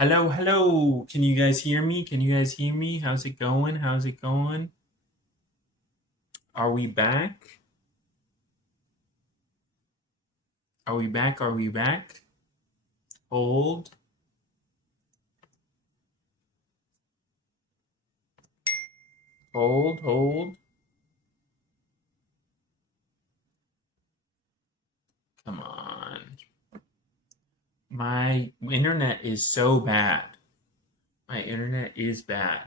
Hello, hello. Can you guys hear me? Can you guys hear me? How's it going? How's it going? Are we back? Are we back? Are we back? Hold, hold. Come on. My internet is so bad. My internet is bad.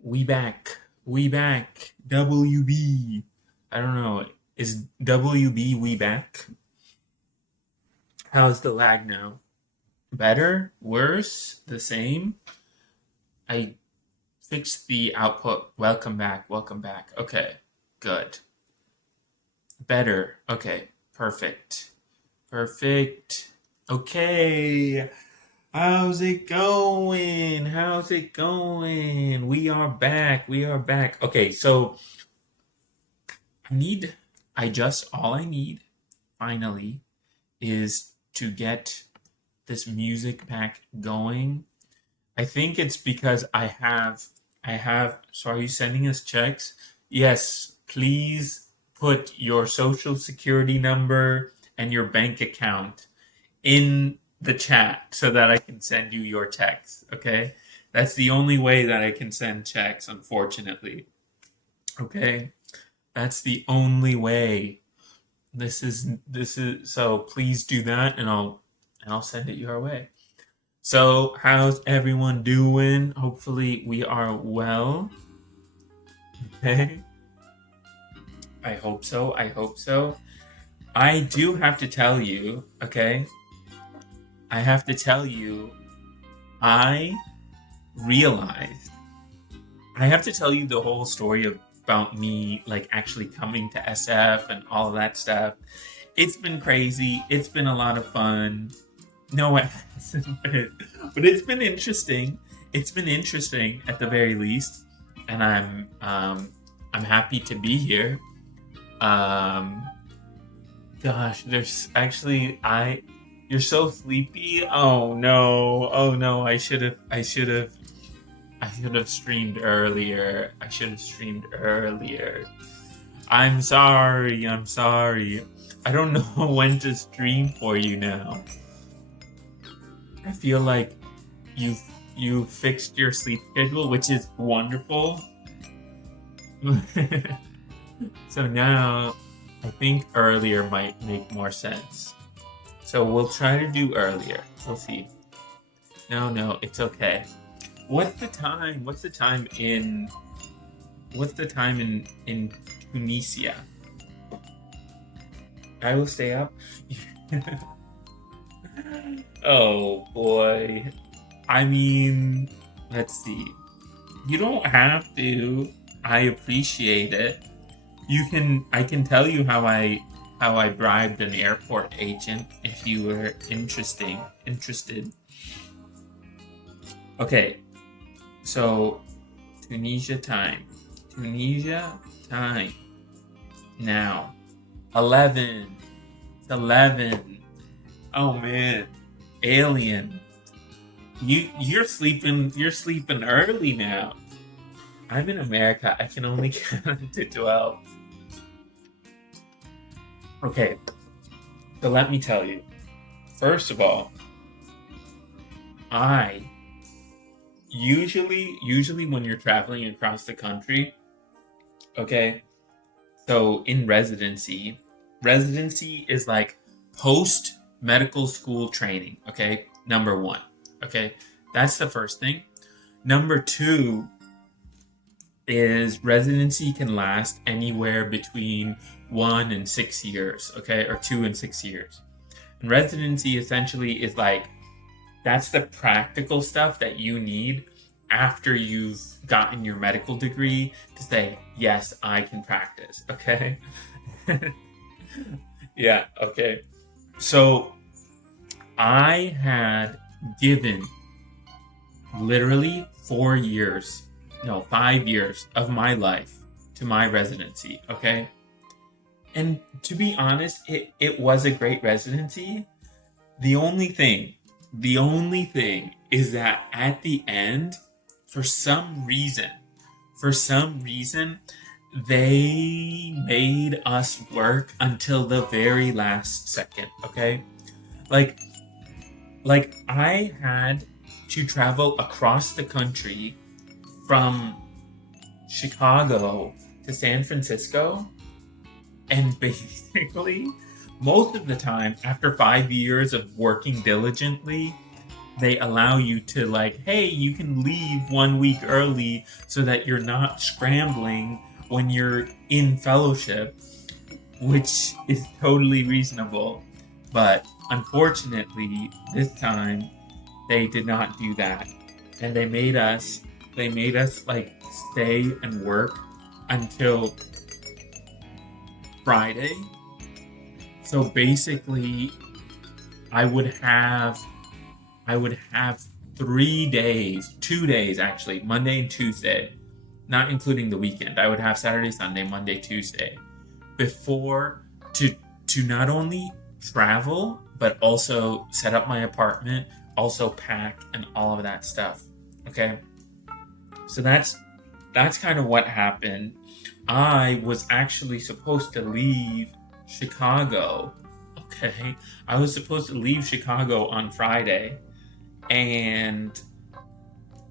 We back. We back. WB. I don't know. Is WB we back? How's the lag now? Better? Worse? The same? I fixed the output. Welcome back. Welcome back. Okay. Good. Better. Okay. Perfect. Perfect. Okay. How's it going? How's it going? We are back. We are back. Okay, so I need all I need finally is to get this music pack going. I think it's because so are you sending us checks? Yes, please put your social security number and your bank account in the chat so that I can send you your checks, okay? That's the only way that I can send checks, unfortunately. Okay? That's the only way. This is so please do that and I'll send it your way. So, how's everyone doing? Hopefully we are well. Okay? I hope so. I hope so. I do have to tell you, okay? I have to tell you, I realized I have to tell you the whole story about me, like actually coming to SF and all of that stuff. It's been crazy. It's been a lot of fun. No, it hasn't been, but it's been interesting. It's been interesting at the very least, and I'm happy to be here. Um, Gosh, there's actually I. You're so sleepy. Oh no! Oh no! I should have streamed earlier. I should have streamed earlier. I'm sorry. I'm sorry. I don't know when to stream for you now. I feel like you you fixed your sleep schedule, which is wonderful. So now I think earlier might make more sense. So we'll try to do earlier. We'll see. No, it's okay. What's the time? What's the time in Tunisia? I will stay up. Oh boy. I mean, let's see. You don't have to. I appreciate it. I can tell you how I bribed an airport agent if you were interested. Okay, so Tunisia time. Tunisia time. Now. 11. It's 11. Oh man. Alien. You're sleeping early now. I'm in America. I can only count to 12. Okay, so let me tell you. First of all, I usually when you're traveling across the country, okay, so in residency is like post medical school training, okay? Number 1. Okay? That's the first thing. Number 2 is residency can last anywhere between 1 and 6 years, okay? Or 2 and 6 years. And residency essentially is like that's the practical stuff that you need after you've gotten your medical degree to say, yes, I can practice, okay? Yeah, okay. So I had given literally 4 years, no, 5 years of my life to my residency, okay? And to be honest, it was a great residency. The only thing The only thing is that at the end, for some reason, for some reason, they made us work until the very last second, okay? Like I had to travel across the country from Chicago to San Francisco, and basically most of the time after 5 years of working diligently, they allow you to, like, hey, you can leave 1 week early so that you're not scrambling when you're in fellowship, which is totally reasonable. But unfortunately, this time they did not do that, and they made us like stay and work until Friday. So basically, I would have 3 days, 2 days actually, Monday and Tuesday, not including the weekend. I would have Saturday, Sunday, Monday, Tuesday, before to not only travel but also set up my apartment, also pack and all of that stuff. Okay, so that's kind of what happened. I was actually supposed to leave Chicago. Okay, I was supposed to leave Chicago on Friday, and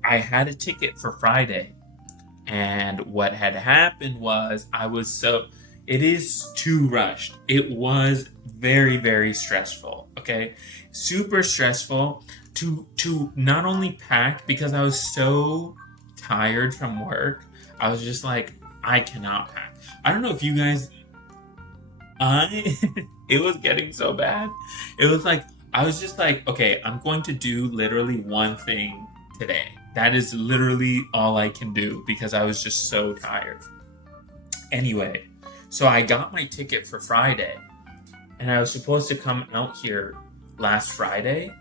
I had a ticket for Friday. And what had happened was it is too rushed. It was very, very stressful. Okay, super stressful to not only pack, because I was so tired from work. I was just like, I cannot pack. I don't know if you guys, it was getting so bad. It was like, I was just like, okay, I'm going to do literally one thing today. That is literally all I can do, because I was just so tired. Anyway, so I got my ticket for Friday, and I was supposed to come out here last Friday.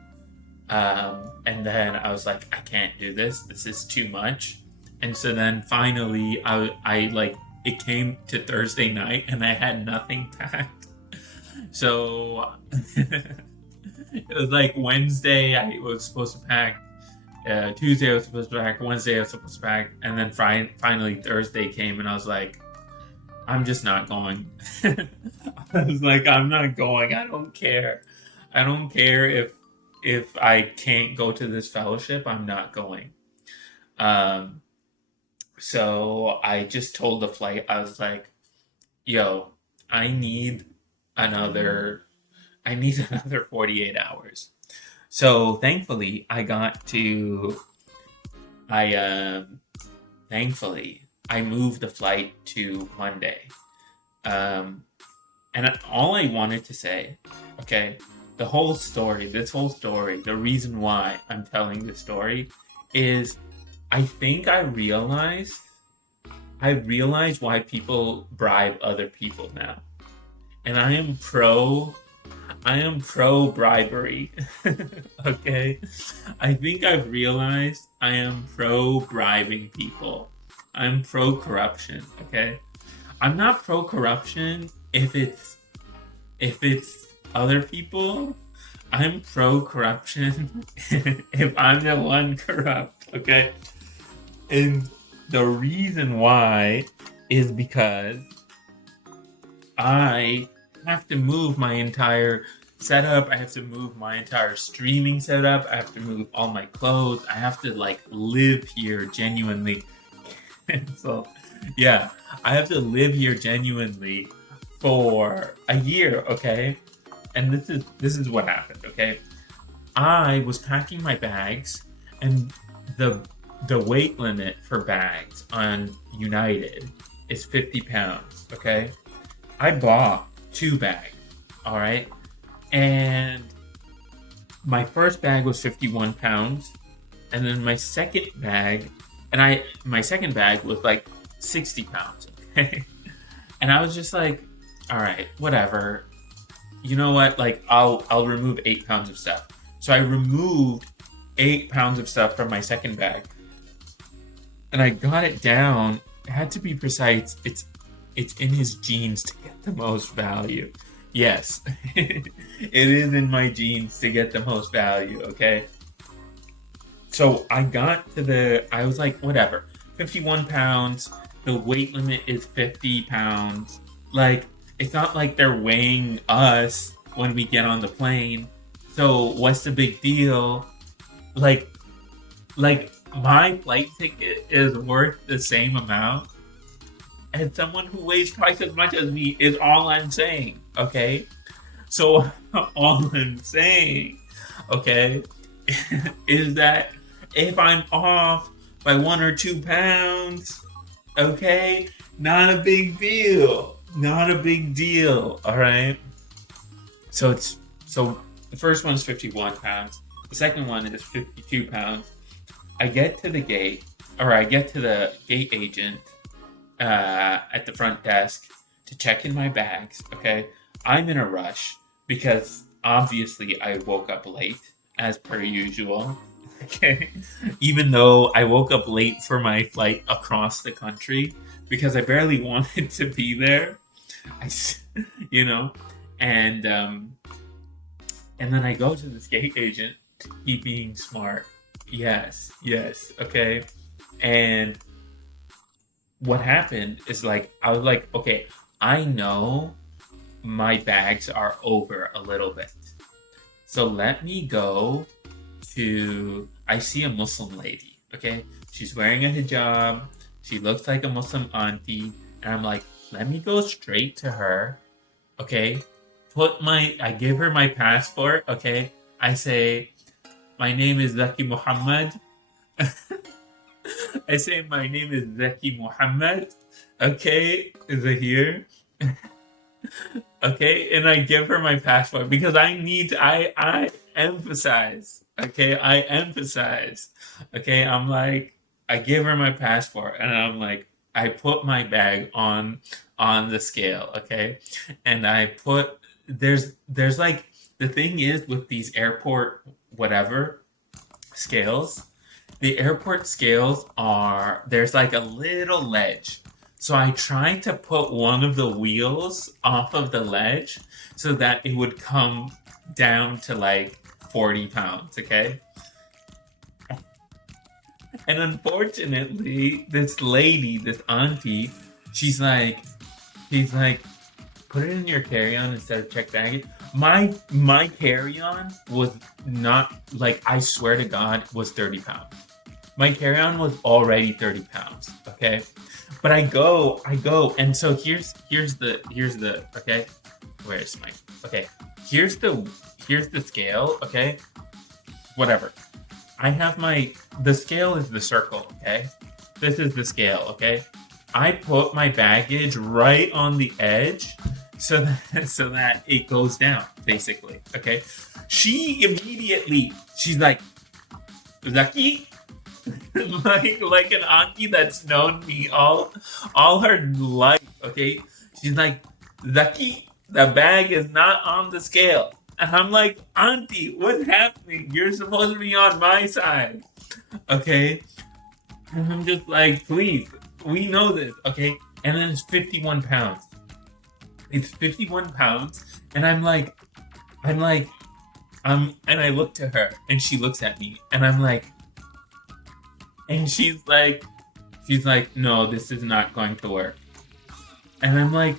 And then I was like, I can't do this. This is too much. And so then finally, I like, it came to Thursday night, and I had nothing packed. So it was like Wednesday, I was supposed to pack. Tuesday I was supposed to pack. Wednesday I was supposed to pack. And then finally Thursday came, and I was like, I'm just not going. I was like, I'm not going. I don't care. I don't care if I can't go to this fellowship. I'm not going. So I just told the flight, I was like, yo, I need another 48 hours. So thankfully I moved the flight to Monday. And all I wanted to say, okay, this whole story, the reason why I'm telling this story is, I think I realize why people bribe other people now. And I am pro bribery. Okay? I think I've realized I am pro bribing people. I'm pro corruption, okay? I'm not pro corruption if it's other people. I'm pro corruption if I'm the one corrupt, okay? And the reason why is because I have to move my entire setup. I have to move my entire streaming setup. I have to move all my clothes. I have to like live here genuinely. So, yeah, I have to live here genuinely for a year, okay? And this is what happened, okay? I was packing my bags, and the weight limit for bags on United is 50 pounds, okay? I bought 2 bags, all right? And my first bag was 51 pounds, and then my second bag was like 60 pounds, okay? And I was just like, all right, whatever. You know what? Like, I'll remove 8 pounds of stuff. So I removed 8 pounds of stuff from my second bag, and I got it down. It had to be precise. It's in his genes to get the most value. Yes. It is in my genes to get the most value, okay? So I was like, whatever, 51 pounds. The weight limit is 50 pounds. Like, it's not like they're weighing us when we get on the plane. So, what's the big deal? Like, my flight ticket is worth the same amount as someone who weighs twice as much as me, is all I'm saying, okay? So, all I'm saying, okay, is that if I'm off by 1 or 2 pounds, okay, not a big deal. Not a big deal, all right? So the first one is 51 pounds. The second one is 52 pounds. I get to the gate, or I get to the gate agent at the front desk to check in my bags, okay? I'm in a rush because obviously I woke up late, as per usual, okay? Even though I woke up late for my flight across the country because I barely wanted to be there, I, you know, and then I go to this gate agent, he being smart. Yes, okay. And what happened is, like, I was like, okay, I know my bags are over a little bit. So let me go to, I see a Muslim lady, okay? She's wearing a hijab. She looks like a Muslim auntie. And I'm like, let me go straight to her, okay? I give her my passport, okay? I say, my name is Zaki Muhammad. I say, my name is Zaki Muhammad, okay? Is it here? Okay, and I give her my passport because I emphasize, okay? I emphasize, okay? I'm like, I give her my passport and I'm like, I put my bag on the scale, okay? And I put, there's like, the thing is with these airport whatever scales, the airport scales there's like a little ledge. So I tried to put one of the wheels off of the ledge so that it would come down to like 40 pounds, okay? And unfortunately, this lady, this auntie, she's like, put it in your carry-on instead of checked baggage. My carry-on was not, like, I swear to God, was 30 pounds. My carry-on was already 30 pounds, okay? But I go, and so here's the, okay? Where's my, okay, here's the scale, okay? Whatever. I have the scale is the circle, okay? This is the scale, okay? I put my baggage right on the edge so that it goes down, basically, okay? She immediately, she's like, Zaki? like an auntie that's known me all her life, okay? She's like, Zaki, the bag is not on the scale. And I'm like, auntie, what's happening? You're supposed to be on my side, okay? And I'm just like, please, we know this, okay? And then it's 51 pounds. It's 51 pounds, and and I look to her, and she looks at me, and I'm like, and she's like, no, this is not going to work. And I'm like,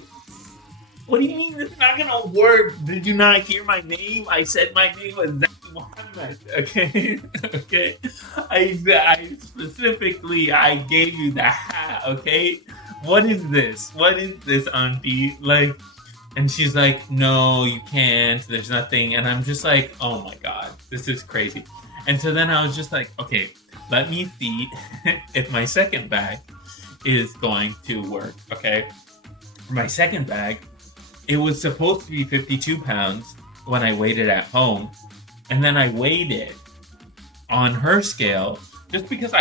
what do you mean this is not gonna work? Did you not hear my name? I said my name was Zaki Muhammad, okay? Okay? I specifically, I gave you the hat, okay? What is this? What is this, auntie? Like, and she's like, no, you can't. There's nothing. And I'm just like, oh my God, this is crazy. And so then I was just like, okay, let me see if my second bag is going to work, okay? For my second bag, it was supposed to be 52 pounds when I weighed it at home. And then I weighed it on her scale just because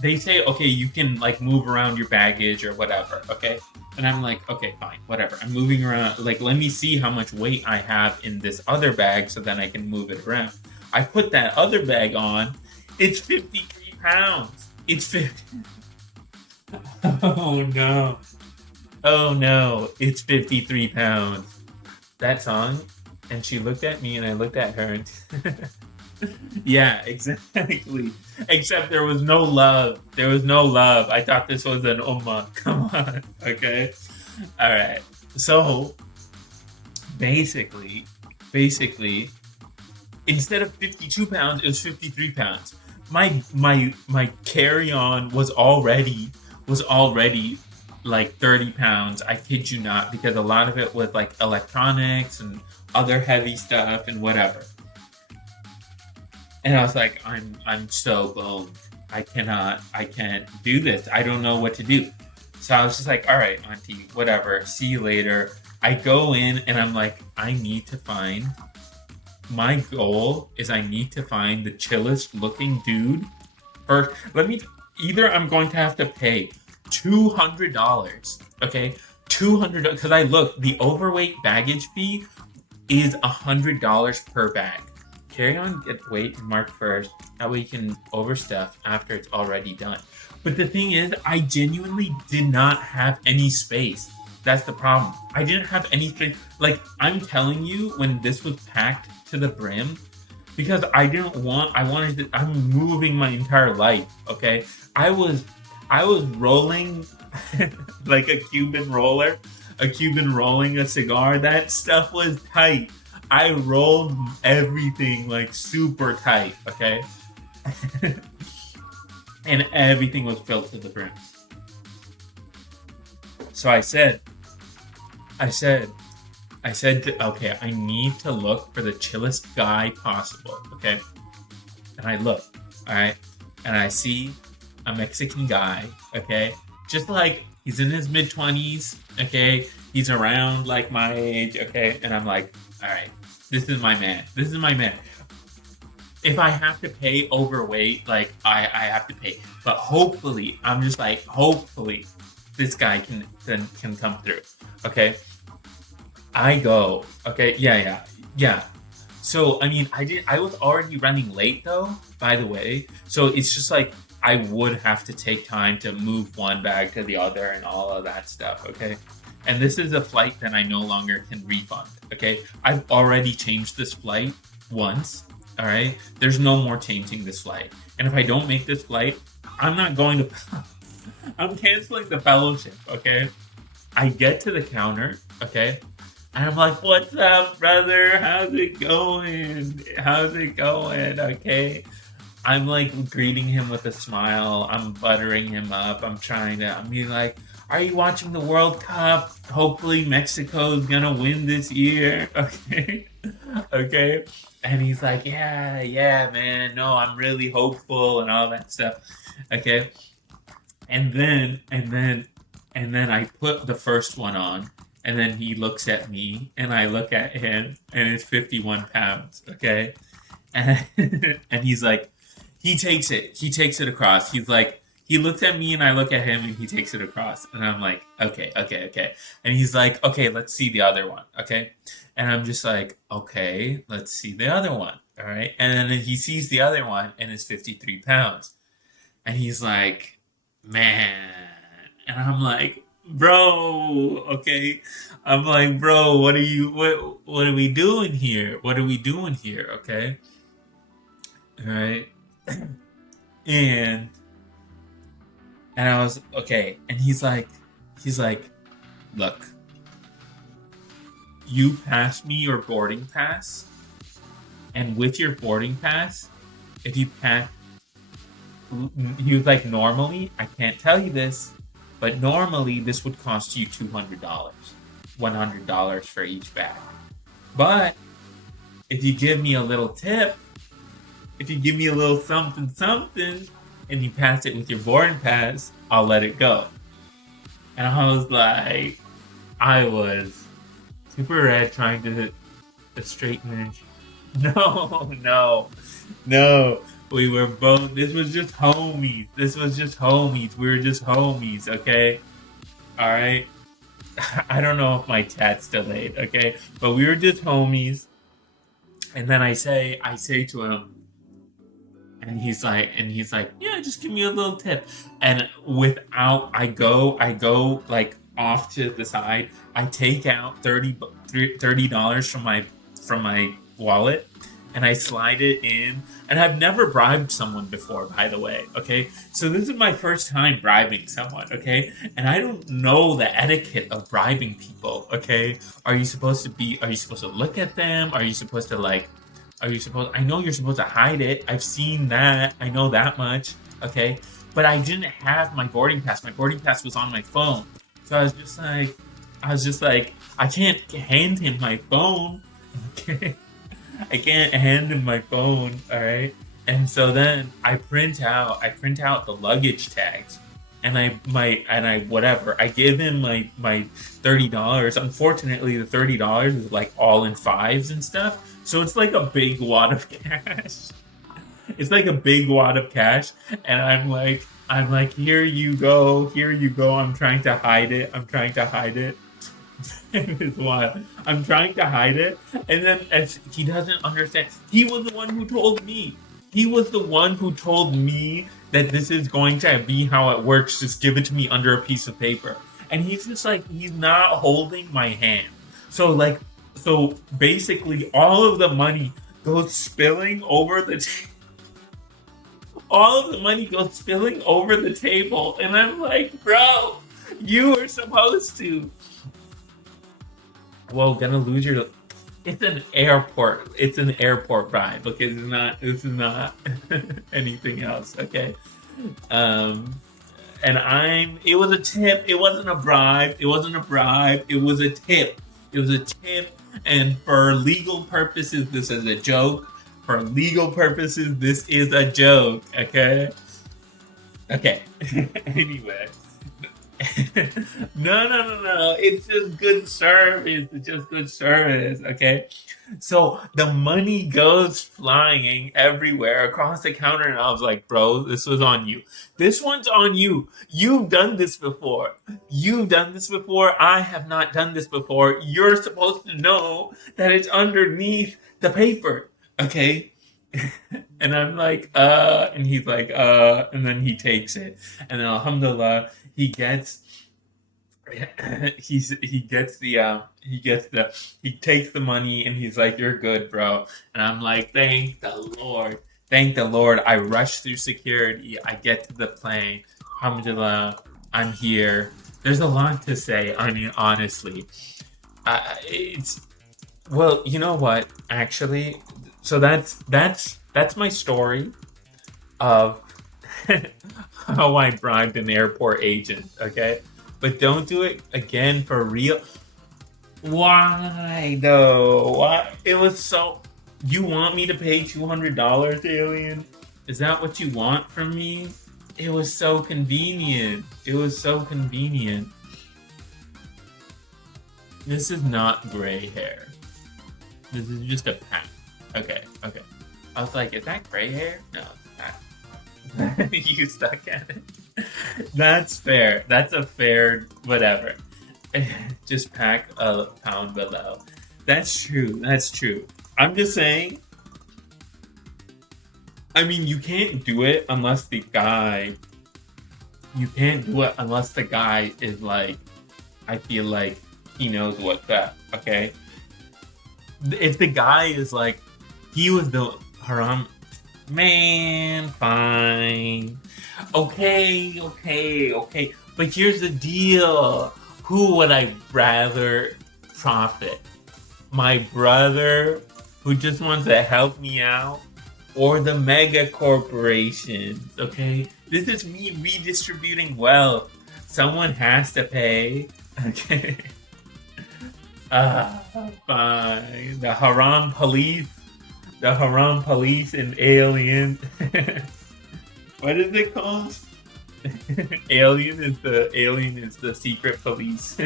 they say, okay, you can like move around your baggage or whatever, okay? And I'm like, okay, fine, whatever. I'm moving around, like, let me see how much weight I have in this other bag so then I can move it around. I put that other bag on, it's 53 pounds. It's 50. Oh no. Oh no, it's 53 pounds. that song, and she looked at me, and I looked at her, and yeah, exactly. Except there was no love. There was no love. I thought this was an ummah. Come on, okay. All right. So basically, basically, instead of 52 pounds, it was 53 pounds. My carry on was already like 30 pounds. I kid you not, because a lot of it was like electronics and other heavy stuff and whatever. And I was like, I'm so boned. I can't do this. I don't know what to do. So I was just like, all right, auntie, whatever. See you later. I go in and I'm like, my goal is I need to find the chillest looking dude first. Either I'm going to have to pay $200, okay? $200, because the overweight baggage fee is $100 per bag. Carry on, get weight marked first. That way you can overstuff after it's already done. But the thing is, I genuinely did not have any space. That's the problem. I didn't have any space. Like, I'm telling you, when this was packed to the brim, because I'm moving my entire life, okay? I was rolling like a Cuban rolling a cigar. That stuff was tight. I rolled everything like super tight, okay? And everything was filled to the brim. So I said, okay, I need to look for the chillest guy possible, okay? And I look, all right? And I see a Mexican guy, okay? Just like, he's in his mid-20s, okay? He's around like my age, okay? And I'm like, all right, this is my man. This is my man. If I have to pay overweight, like, I have to pay. But hopefully, I'm just like, hopefully, this guy can come through, okay? I go, okay, yeah. So, I mean, I was already running late, though, by the way. So, it's just like, I would have to take time to move one bag to the other and all of that stuff, okay? And this is a flight that I no longer can refund, okay? I've already changed this flight once, all right? There's no more changing this flight. And if I don't make this flight, I'm not going to... I'm canceling the fellowship, okay? I get to the counter, okay? And I'm like, what's up, brother? How's it going? Okay? I'm like greeting him with a smile. I'm buttering him up. I'm being like, are you watching the World Cup? Hopefully Mexico's gonna win this year. Okay? Okay? And he's like, yeah, man. No, I'm really hopeful and all that stuff. Okay? And then I put the first one on. And then he looks at me, and I look at him, and it's 51 pounds, okay? And, and he's like, he takes it across. He's like, he looks at me, and I look at him, and he takes it across. And I'm like, okay. And he's like, okay, let's see the other one, okay? And I'm just like, okay, let's see the other one, all right? And then he sees the other one, and it's 53 pounds. And he's like, man. And I'm like, bro, okay. I'm like, bro, what are we doing here? Okay. All right. And I was okay. And he's like, look, you pass me your boarding pass, and with your boarding pass, if you pass, he was like, normally, I can't tell you this, but normally this would cost you $200, $100 for each bag. But if you give me a little tip, if you give me a little something, and you pass it with your boarding pass, I'll let it go. And I was super red, trying to straighten it. No. We were both, this was just homies. We were just homies, okay? Alright? I don't know if my chat's delayed, okay? But we were just homies. And then I say to him, and he's like, yeah, just give me a little tip. And I go like off to the side. I take out $30 from my wallet, and I slide it in. And I've never bribed someone before, by the way. Okay, so this is my first time bribing someone. Okay, and I don't know the etiquette of bribing people. Okay, Are you supposed to look at them? Are you supposed to like? Are you supposed? I know you're supposed to hide it. I've seen that. I know that much. Okay, but I didn't have my boarding pass. My boarding pass was on my phone, so I was just like, I can't hand him my phone. Okay. I can't hand him my phone, all right? And so then I print out the luggage tags, and I whatever. I give him my $30. Unfortunately, the $30 is like all in fives and stuff. So it's like a big wad of cash. It's like a big wad of cash, and I'm like, here you go. I'm trying to hide it. It's wild. I'm trying to hide it, and then as he doesn't understand, he was the one who told me. He was the one who told me that this is going to be how it works. Just give it to me under a piece of paper, and he's just like he's not holding my hand. So basically, all of the money goes spilling over the. All of the money goes spilling over the table, and I'm like, bro, you were supposed to. Well, gonna lose your. It's an airport. It's an airport bribe. Okay, it's not. This is not anything else. Okay. And It was a tip. It wasn't a bribe. It wasn't a bribe. It was a tip. It was a tip. And for legal purposes, this is a joke. For legal purposes, this is a joke. Okay. Okay. Anyway. No. It's just good service. It's just good service. Okay. So the money goes flying everywhere across the counter, and I was like, bro, this was on you. This one's on you. You've done this before. You've done this before. I have not done this before. You're supposed to know that it's underneath the paper. Okay. And I'm like, and he's like, and then he takes it, and then alhamdulillah, he takes the money, and he's like, you're good, bro. And I'm like, thank the Lord. I rush through security. I get to the plane. Alhamdulillah, I'm here. There's a lot to say. I mean, honestly, well, you know what? Actually, so that's my story of how I bribed an airport agent. Okay, but don't do it again for real. Why though? Why? It was so. You want me to pay $200, alien? Is that what you want from me? It was so convenient. This is not gray hair. This is just a pack. Okay. I was like, is that gray hair? No, it's not. You stuck at it. That's fair. That's a fair whatever. Just pack a pound below. That's true. I'm just saying. I mean, you can't do it unless the guy. You can't do it unless the guy is like. I feel like he knows what's up. Okay. If the guy is like, he was the haram. Man, fine. Okay. But here's the deal. Who would I rather profit? My brother, who just wants to help me out, or the mega corporations? Okay? This is me redistributing wealth. Someone has to pay. Okay? Fine. The haram police and aliens. What is it called? Alien is the secret police.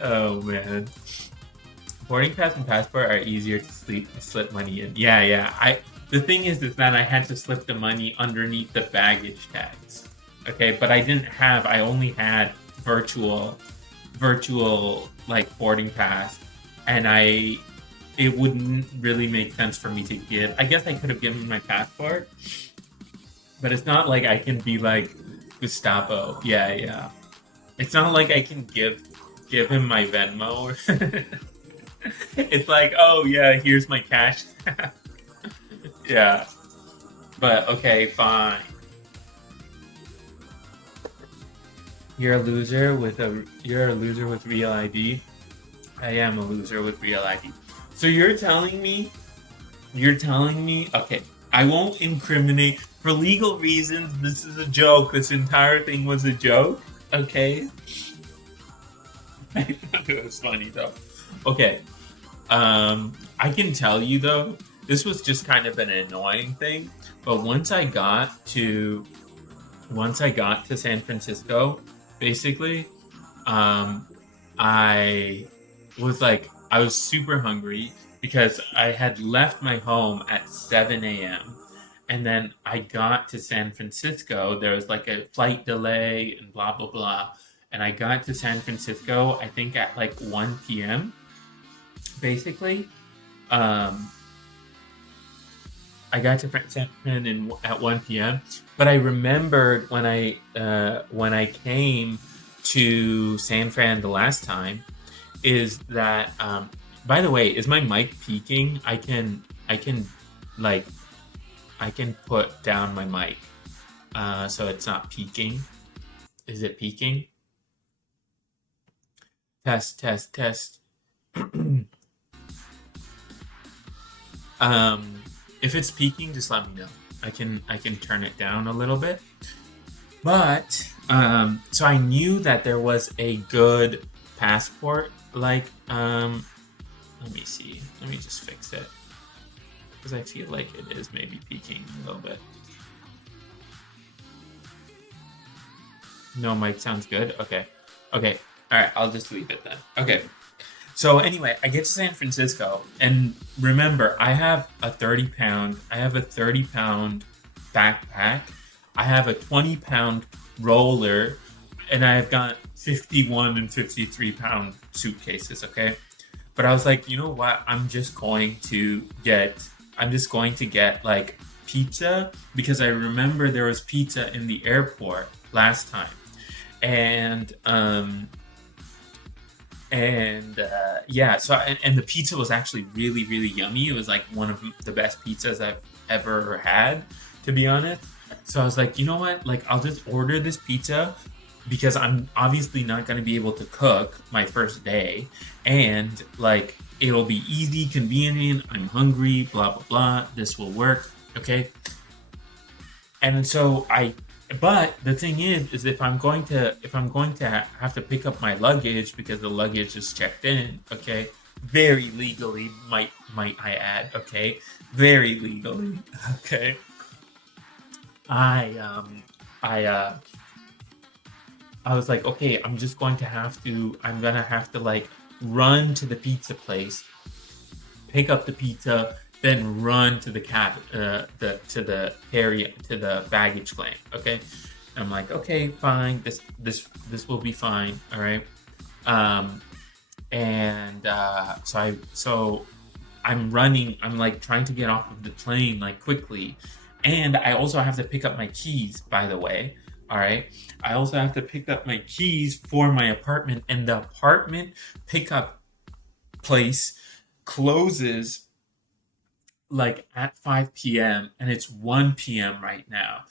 Oh man. Boarding pass and passport are easier to slip money in. Yeah. The thing is that I had to slip the money underneath the baggage tags. Okay, but I only had virtual like boarding pass, and it wouldn't really make sense for me to give. I guess I could have given my passport, but it's not like I can be like Gustavo. Yeah. It's not like I can give him my Venmo. It's like, oh yeah, here's my cash. Yeah, but okay, fine. You're a loser with real ID. I am a loser with real ID. So you're telling me, okay, I won't incriminate for legal reasons. This is a joke. This entire thing was a joke. Okay, I thought it was funny though. Okay, I can tell you though, this was just kind of an annoying thing. But once I got to San Francisco, basically, um, I was super hungry because I had left my home at 7 a.m. And then I got to San Francisco. There was like a flight delay and blah, blah, blah. And I got to San Francisco, I think at like 1 p.m. basically. Um, I got to San Fran at 1 p.m. But I remembered when I came to San Fran the last time is that by the way, is my mic peaking? Like I can put down my mic so it's not peaking. Is it peaking? Test, test, test. If it's peaking, just let me know. I can turn it down a little bit. But so I knew that there was a good passport. Like let me see. Let me just fix it because I feel like it is maybe peaking a little bit. No, mic sounds good. Okay. Okay. All right. I'll just leave it then. Okay. So anyway, I get to San Francisco, and remember, I have a 30-pound backpack. I have a 20-pound roller, and I've got 51 and 53-pound suitcases. Okay, but I was like, you know what? I'm just going to get like pizza because I remember there was pizza in the airport last time, and yeah, so and the pizza was actually really really yummy. It was like one of the best pizzas I've ever had, to be honest. So I was like, you know what, like I'll just order this pizza because I'm obviously not going to be able to cook my first day, and like it'll be easy, convenient, I'm hungry, blah blah blah, this will work. Okay, and so but the thing is if I'm going to have to pick up my luggage because the luggage is checked in, okay, very legally, might I add, okay, very legally, okay. I I uh I was like, okay, I'm gonna have to like run to the pizza place, pick up the pizza, then run to the to the baggage claim. Okay, and I'm like, okay, fine. This will be fine. All right. And so I'm running. I'm like trying to get off of the plane like quickly, and I also have to pick up my keys. By the way, all right. I also have to pick up my keys for my apartment, and the apartment pickup place closes like at 5 p.m. and it's 1 p.m. right now.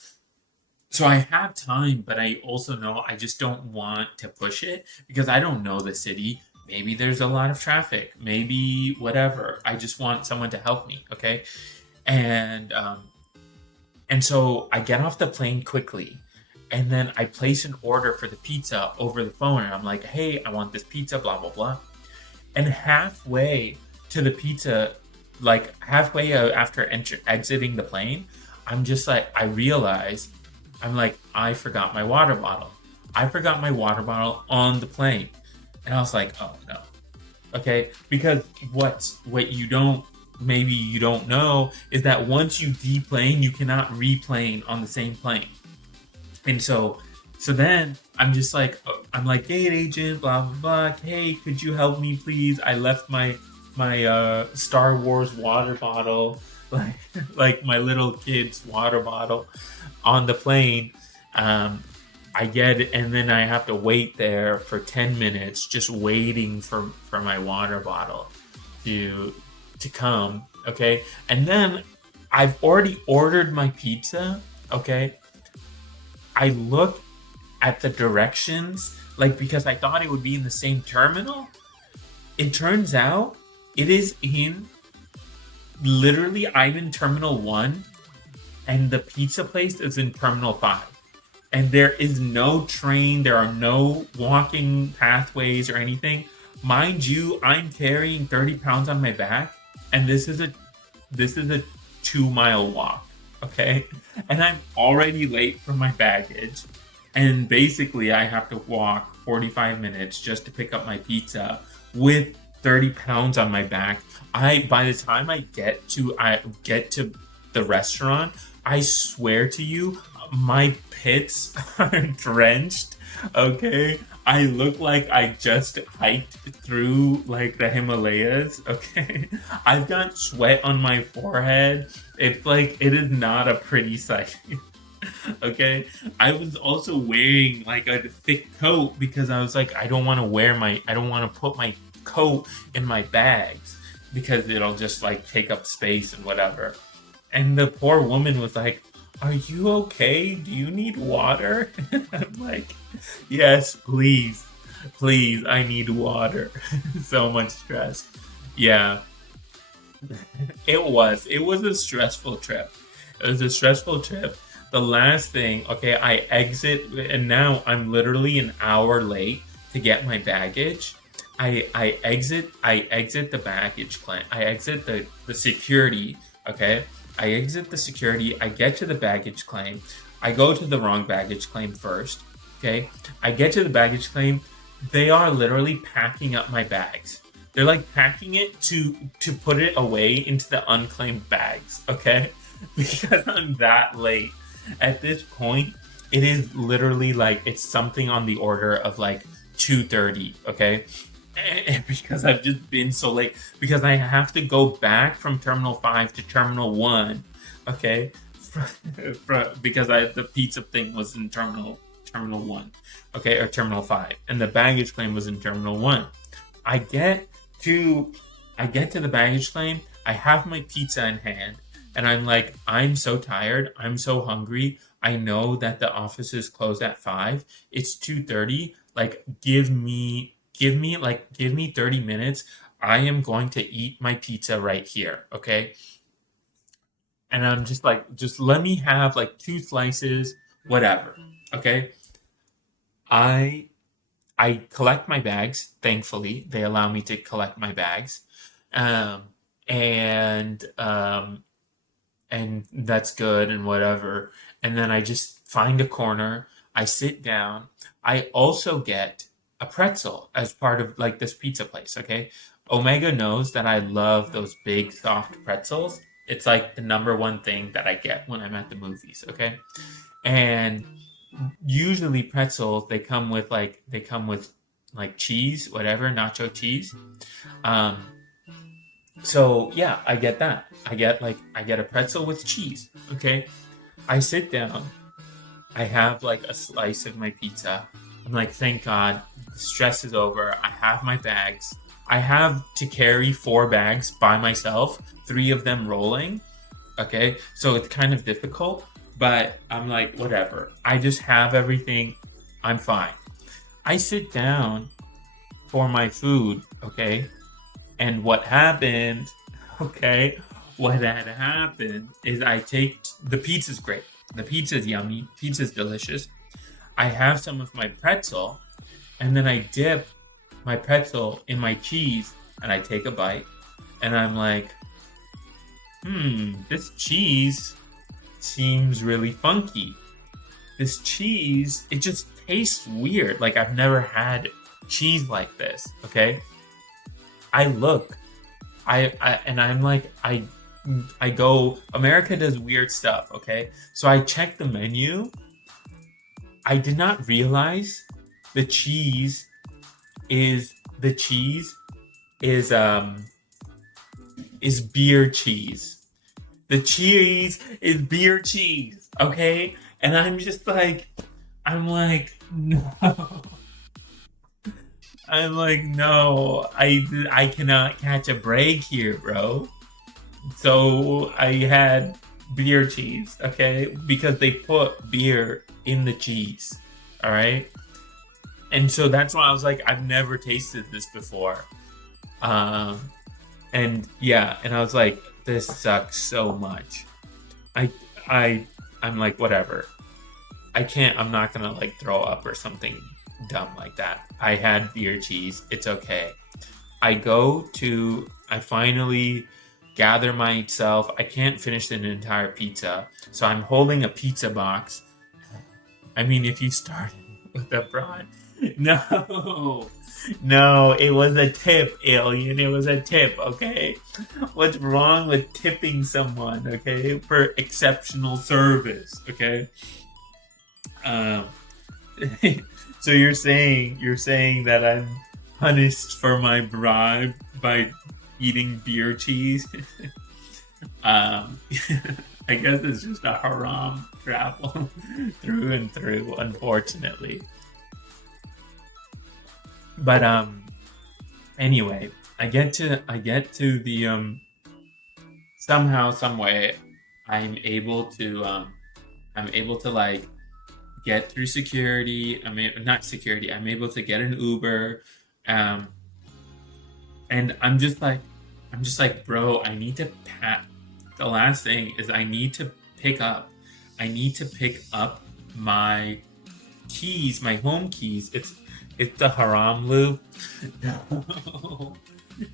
So I have time, but I also know I just don't want to push it because I don't know the city. Maybe there's a lot of traffic, maybe whatever. I just want someone to help me, okay? And so I get off the plane quickly, and then I place an order for the pizza over the phone, and I'm like, hey, I want this pizza, blah blah blah. And halfway to the pizza, like halfway after exiting the plane, I'm just like, I realize, I'm like, I forgot my water bottle. I forgot my water bottle on the plane. And I was like, oh no. Okay, because what you don't, maybe you don't know, is that once you deplane, you cannot replane on the same plane. And so then I'm just like, I'm like, gate agent, blah blah blah. Hey, could you help me, please? I left my Star Wars water bottle, like my little kid's water bottle, on the plane. I get it, and then I have to wait there for 10 minutes, just waiting for my water bottle. to come, okay? And then I've already ordered my pizza, okay? I look at the directions, like, because I thought it would be in the same terminal. It turns out it is in, literally, I'm in Terminal 1, and the pizza place is in Terminal 5. And there is no train, there are no walking pathways or anything. Mind you, I'm carrying 30 pounds on my back, and this is a 2-mile walk, okay? And I'm already late for my baggage. And basically I have to walk 45 minutes just to pick up my pizza with 30 pounds on my back. By the time I get to the restaurant, I swear to you, my pits are drenched. Okay, I look like I just hiked through like the Himalayas. Okay, I've got sweat on my forehead. It's like it is not a pretty sight. Okay, I was also wearing like a thick coat because I was like, I don't want to put my coat in my bags because it'll just like take up space and whatever. And the poor woman was like, "Are you okay? Do you need water?" I'm like, "Yes, please. Please, I need water." So much stress. Yeah, it was a stressful trip. It was a stressful trip. The last thing, okay, I exit, and now I'm literally an hour late to get my baggage. I exit the baggage claim. I exit the security, okay? I exit the security, I get to the baggage claim. I go to the wrong baggage claim first, okay? I get to the baggage claim. They are literally packing up my bags. They're like packing it to put it away into the unclaimed bags, okay? Because I'm that late. At this point, it is literally like it's something on the order of like 2:30, okay? And because I've just been so late, because I have to go back from Terminal 5 to Terminal 1, okay? Because the pizza thing was in Terminal 1, okay, or Terminal 5, and the baggage claim was in Terminal 1. I get to the baggage claim, I have my pizza in hand, and I'm like, I'm so tired, I'm so hungry. I know that the offices close at 5. It's 2:30. Like, give me 30 minutes. I am going to eat my pizza right here, okay? And I'm just like, just let me have like 2 slices, whatever, okay? I I collect my bags. Thankfully, they allow me to collect my bags, um, and that's good and whatever. And then I just find a corner. I sit down. I also get a pretzel as part of like this pizza place. Okay, Omega knows that I love those big soft pretzels. It's like the number one thing that I get when I'm at the movies. Okay, and usually pretzels they come with like cheese, whatever, nacho cheese. Um, so yeah, I get that. I get a pretzel with cheese. Okay, I sit down. I have like a slice of my pizza. I'm like, thank God, the stress is over. I have my bags. I have to carry 4 bags by myself, 3 of them rolling. Okay, so it's kind of difficult, but I'm like, whatever. I just have everything. I'm fine. I sit down for my food, okay? And what happened, okay? What had happened is I take the pizza's great. The pizza's yummy. Pizza's delicious. I have some of my pretzel, and then I dip my pretzel in my cheese, and I take a bite, and I'm like, this cheese seems really funky. This cheese, it just tastes weird. Like I've never had cheese like this. Okay, I look, and I'm like, I go. America does weird stuff. Okay, so I check the menu. I did not realize the cheese the cheese is beer cheese. The cheese is beer cheese, okay? And I'm like, no. I'm like, no, I cannot catch a break here, bro. So I had beer cheese, okay? Because they put beer in the cheese, all right? And so that's why I was like, I've never tasted this before. Um, and yeah, and I was like, this sucks so much. I, I, I'm like, whatever. I can't. I'm not gonna like throw up or something dumb like that. I had beer cheese. It's okay. I finally gather myself. I can't finish an entire pizza. So I'm holding a pizza box. I mean, if you started with a broad. No. No, it was a tip, alien. It was a tip, okay? What's wrong with tipping someone, okay? For exceptional service, okay? Um, so you're saying that I'm punished for my bribe by eating beer cheese? um, I guess it's just a haram travel through and through, unfortunately. But anyway, I get to the somehow, some way, I'm able to like get through security. Not security. I'm able to get an Uber, um, and I'm just like, bro, I need to pat. The last thing is I need to pick up. I need to pick up my keys, my home keys. It's the haram loop. No,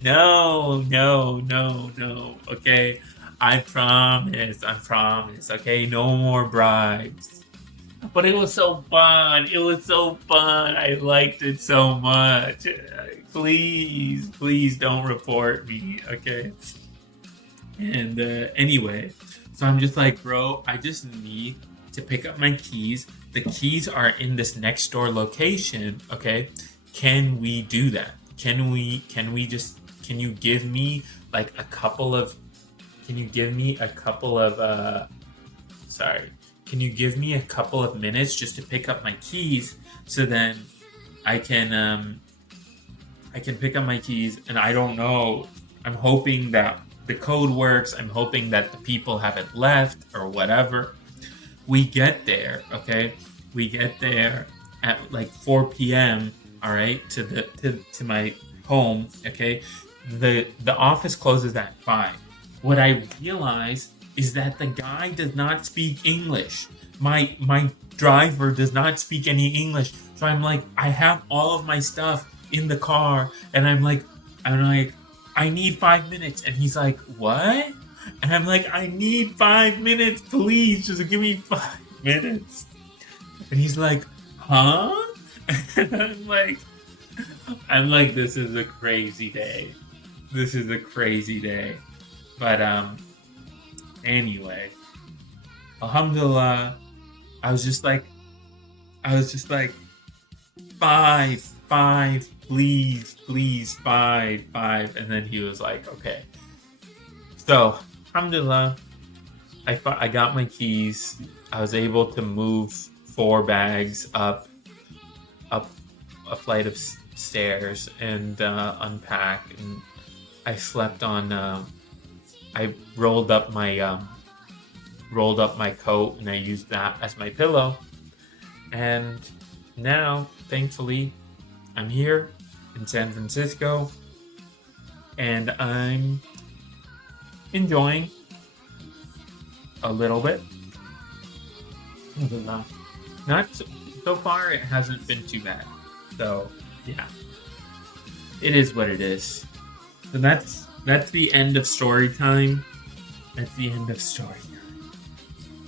no, no, no, no. Okay, I promise. I promise. Okay, no more bribes. But it was so fun. It was so fun. I liked it so much. Please, please don't report me. Okay. And anyway, so I'm just like, bro, I just need to pick up my keys. The keys are in this next door location. Okay. Can we do that? Can you give me like a couple of, can you give me a couple of, sorry, can you give me a couple of minutes just to pick up my keys so then I can, I can pick up my keys, and I don't know. I'm hoping that the code works. I'm hoping that the people haven't left or whatever. We get there, okay? We get there at like 4 p.m. All right, to my home, okay? The office closes at 5. What I realize is that the guy does not speak English. My driver does not speak any English. So I'm like, I have all of my stuff in the car, and I'm like, I need 5 minutes, and he's like, what? And I'm like, I need 5 minutes, please, just give me 5 minutes. And he's like, huh? And I'm like, this is a crazy day. This is a crazy day. But anyway, alhamdulillah, I was just like, five, please, five. And then he was like, okay. So, alhamdulillah, I got my keys. I was able to move 4 bags up a flight of stairs and unpack. And I slept on. I rolled up my coat, and I used that as my pillow. And now, thankfully, I'm here in San Francisco, and I'm enjoying a little bit. Not so far. It hasn't been too bad. So yeah, it is what it is. So that's the end of story time. That's the end of story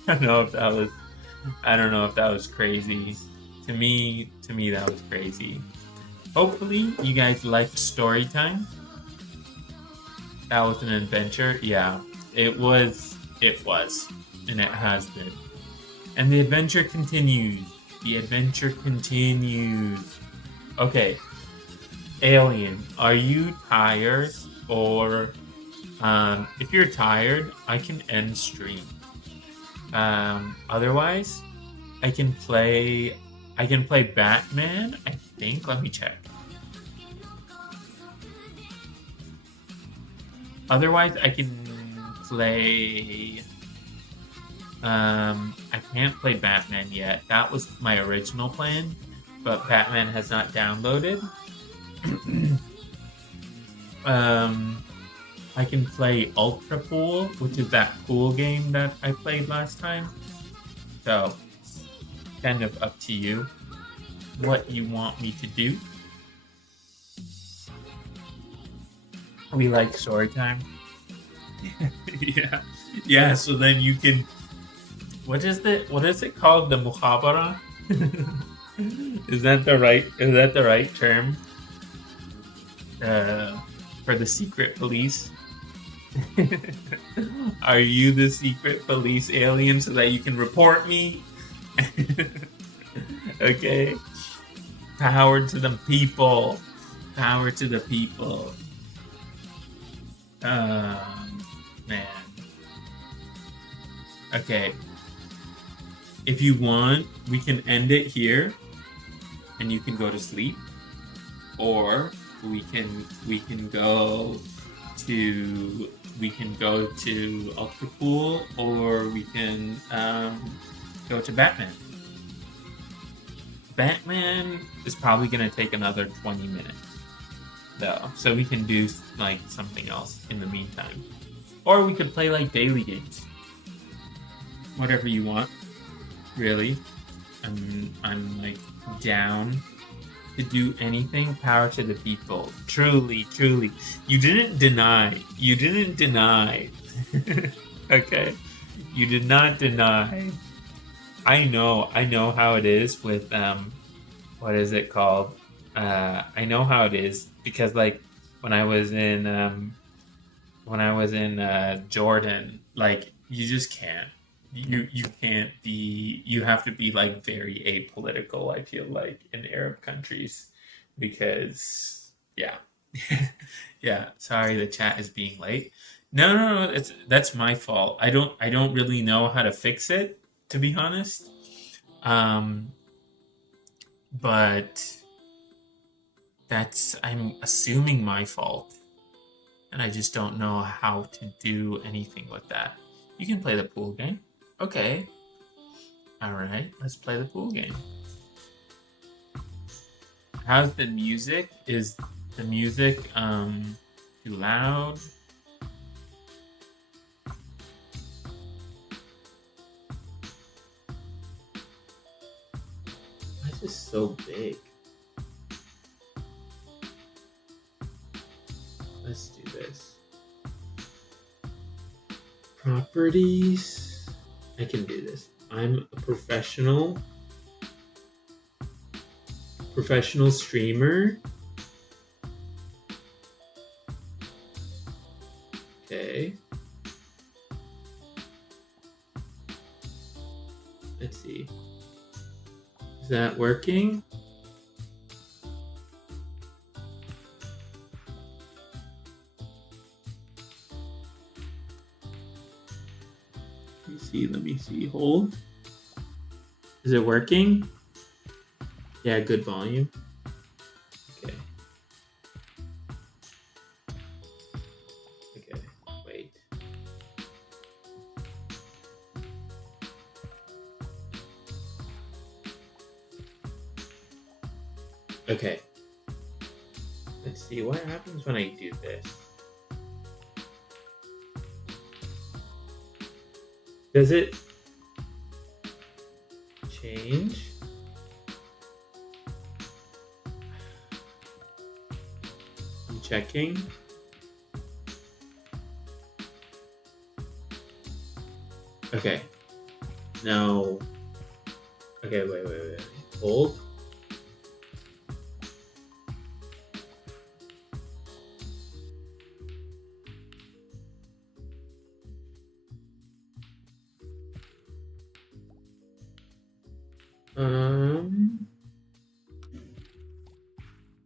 time. I don't know if that was crazy. To me, that was crazy. Hopefully, you guys liked story time. That was an adventure. Yeah, it was, and it has been. And the adventure continues. Okay, Alien, are you tired? Or, if you're tired, I can end stream. Otherwise, I can play Batman, I think. Let me check. Otherwise, I can play. I can't play Batman yet. That was my original plan, but Batman has not downloaded. I can play ULTRAPOOL, which is that pool game that I played last time. So, kind of up to you what you want me to do. We like story time. Yeah, yeah. So then you can. What is it called? The muhabara? Is that the right? Is that the right term? For the secret police. Are you the secret police alien so that you can report me? Okay. Power to the people. Power to the people. Man. Okay. If you want, we can end it here and you can go to sleep. Or we can go to ULTRAPOOL, or we can go to Batman. Batman is probably gonna take another 20 minutes though, so we can do like something else in the meantime, or we could play like daily games. Whatever you want, really. I'm like down to do anything. Power to the people. Truly, truly. You didn't deny. Okay? You did not deny. I know how it is with what is it called? I know how it is because like when I was in Jordan, like you just can't. You can't be. You have to be like very apolitical. I feel like in Arab countries, because yeah, yeah. Sorry, the chat is being late. No, no, no. That's my fault. I don't really know how to fix it, to be honest. Um, but I'm assuming my fault, and I just don't know how to do anything with that. You can play the pool game. Okay. All right. Let's play the pool game. How's the music? Is the music too loud? Why is this so big? Let's do this. Properties. I can do this. I'm a professional streamer. Okay. Let's see. Is that working? Let me see. Hold. Is it working? Yeah, good volume. Okay. Okay, wait. Okay. Let's see what happens when I do this. Does it change? I'm checking. Okay. No. Okay, wait. Hold.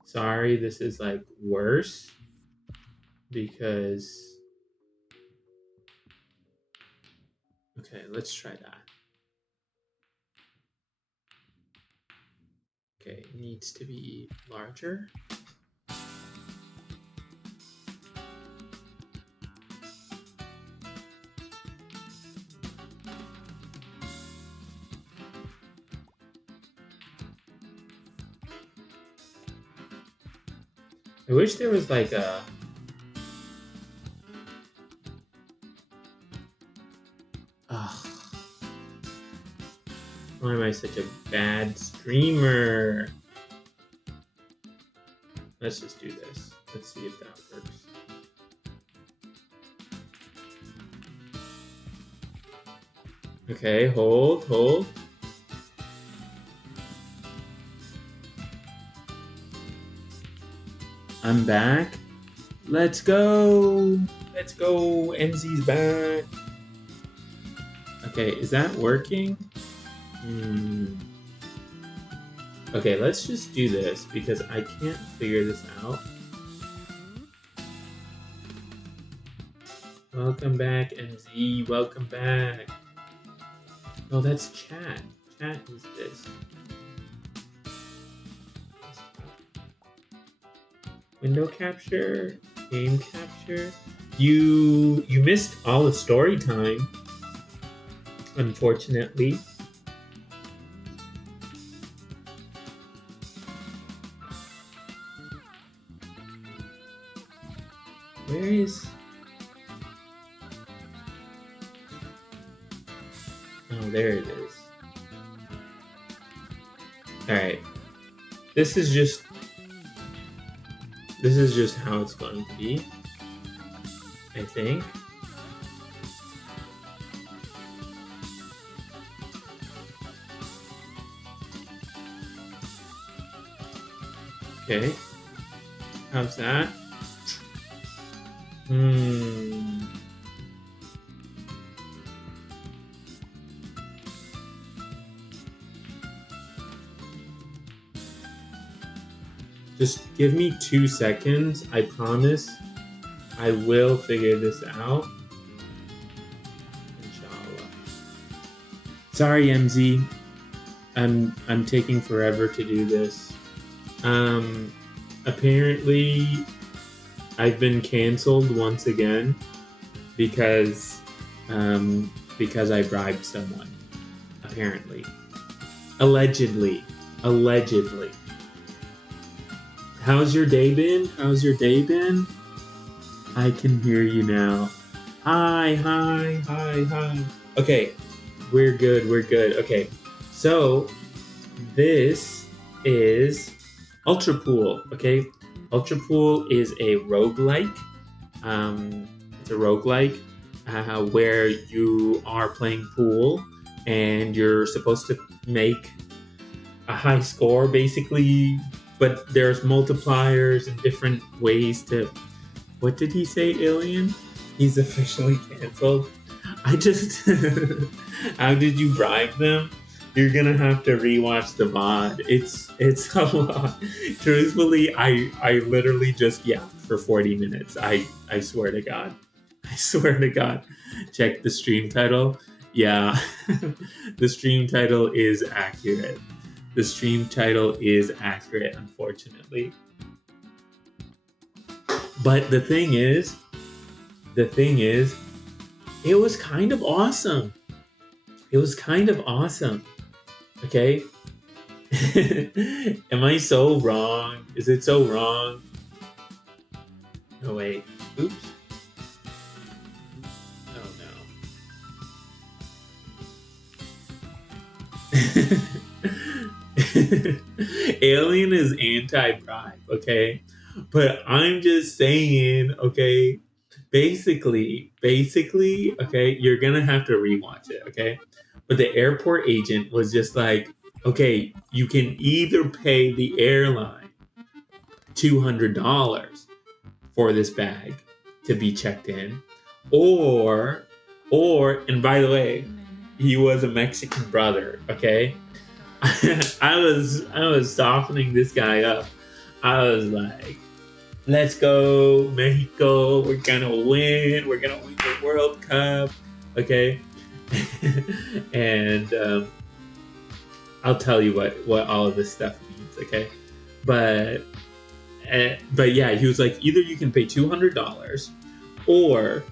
Sorry, this is like worse because. Okay, let's try that. Okay, it needs to be larger. I wish there was like a... Ugh. Why am I such a bad streamer? Let's just do this. Let's see if that works. Okay, hold. I'm back. Let's go. MZ's back. Okay, is that working? Okay, let's just do this because I can't figure this out. Welcome back, MZ. Welcome back. Oh, that's chat. Chat is this. Window capture, game capture. You missed all of story time, unfortunately. Where is... Oh, there it is. Alright. This is just how it's going to be, I think. Okay. How's that? Just give me 2 seconds. I promise I will figure this out. Inshallah. Sorry, MZ. I'm taking forever to do this. Apparently I've been canceled once again because I bribed someone. Apparently. Allegedly. How's your day been? I can hear you now. Hi. Okay, we're good. Okay, so this is ULTRAPOOL, okay? ULTRAPOOL is a roguelike. It's a roguelike where you are playing pool and you're supposed to make a high score, basically, but there's multipliers and different ways to... What did he say, Alien? He's officially canceled. I just... How did you bribe them? You're gonna have to rewatch the VOD. It's a lot. Truthfully, I literally just yapped for 40 minutes. I swear to God. Check the stream title. Yeah. The stream title is accurate. Unfortunately. But the thing is, it was kind of awesome. Okay? Am I so wrong? Is it so wrong? No, wait. Oops. Oh, no. Alien is anti-bribe, okay? But I'm just saying, okay? Basically, okay, you're gonna have to rewatch it, okay? But the airport agent was just like, okay, you can either pay the airline $200 for this bag to be checked in, or, and by the way, he was a Mexican brother, okay? I was softening this guy up. I was like, let's go, Mexico. We're gonna win the World Cup. Okay. And I'll tell you what all of this stuff means, okay? But yeah, he was like, either you can pay $200 or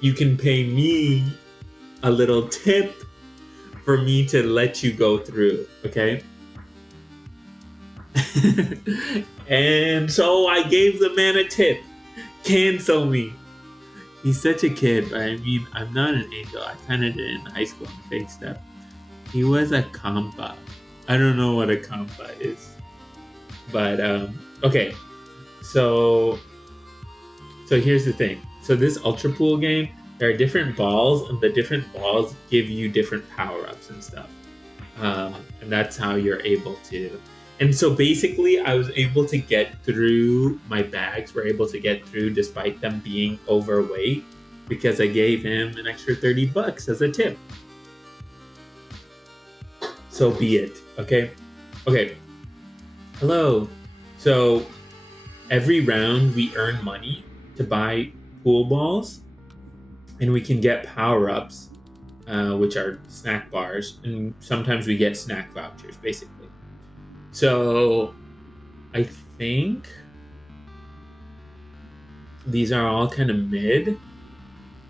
you can pay me a little tip for me to let you go through, okay? And so I gave the man a tip. Cancel me. He's such a kid, but I mean, I'm not an angel. I kind of did in high school and fake stuff. He was a compa. I don't know what a compa is. But, okay. So here's the thing. So this ULTRAPOOL game, there are different balls, and the different balls give you different power-ups and stuff. And that's how you're able to. And so basically, I was able to get through, my bags were able to get through despite them being overweight because I gave him an extra $30 as a tip. So be it, okay? Okay. Hello. So every round we earn money to buy pool balls, and we can get power-ups, which are snack bars, and sometimes we get snack vouchers, basically. So I think these are all kind of mid.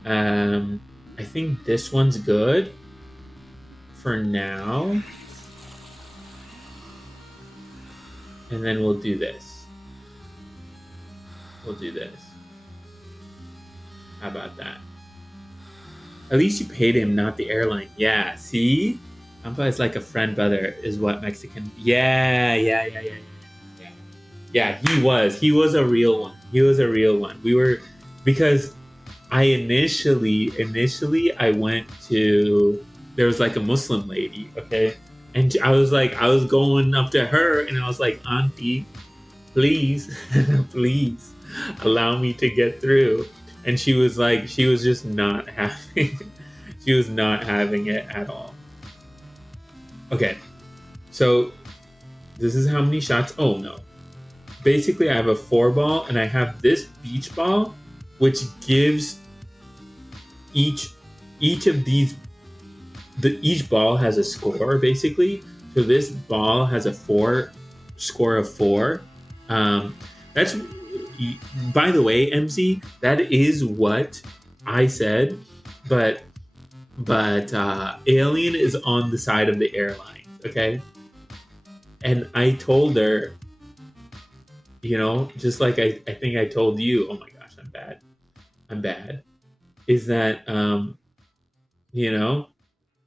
I think this one's good for now. And then we'll do this. We'll do this. How about that? At least you paid him, not the airline. Yeah, see? Ampa is like a friend brother, is what Mexican. Yeah, he was. He was a real one. He was a real one. We were, because I initially I went to, there was like a Muslim lady, okay? And I was going up to her and I was like, Auntie, please, please allow me to get through. And she was just not having, she was not having it at all. Okay, so this is how many shots. Oh no. Basically, I have a 4-ball and I have this beach ball, which gives each of these, each ball has a score basically. So this ball has a score of 4. That's, by the way, MC, that is what I said, but Alien is on the side of the airlines, okay? And I told her, you know, just like I think I told you, oh my gosh, I'm bad, is that, you know,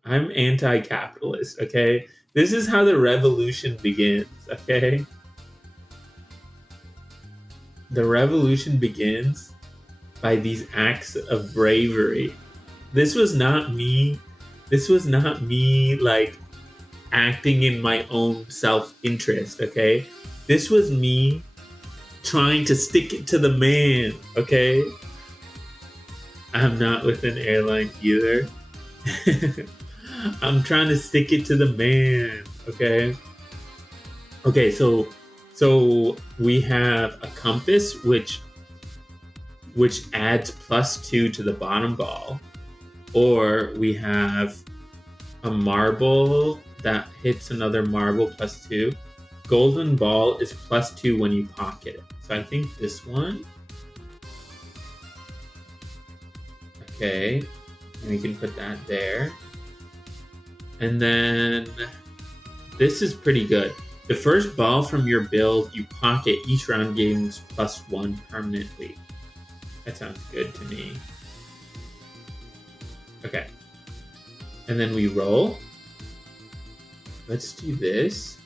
I'm anti-capitalist, okay? This is how the revolution begins, okay? The revolution begins by these acts of bravery. This was not me like acting in my own self-interest, okay? This was me trying to stick it to the man, okay? I'm not with an airline either. I'm trying to stick it to the man, okay? Okay, so we have a compass which adds +2 to the bottom ball. Or we have a marble that hits another marble +2. Golden ball is +2 when you pocket it. So I think this one. Okay, and we can put that there. And then this is pretty good. The first ball from your build you pocket each round gains +1 permanently. That sounds good to me. Okay. And then we roll. Let's do this.